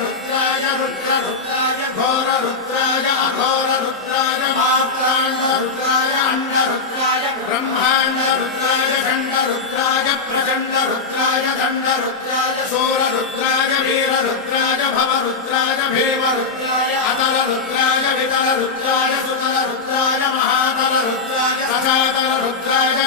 रुद्राय रुद्ररुद्राय घोररुद्राय अघोररुद्राय मार्ताण्डरुद्राय अण्डरुद्राय ब्रह्माण्डरुद्राय खण्डरुद्राय प्रचण्डरुद्राय दण्डरुद्राय सूररुद्राय वीररुद्राय भवरुद्राय भीमरुद्राय अतलरुद्राय वितलरुद्राय सुतलरुद्राय महातलरुद्राय सचातलरुद्राय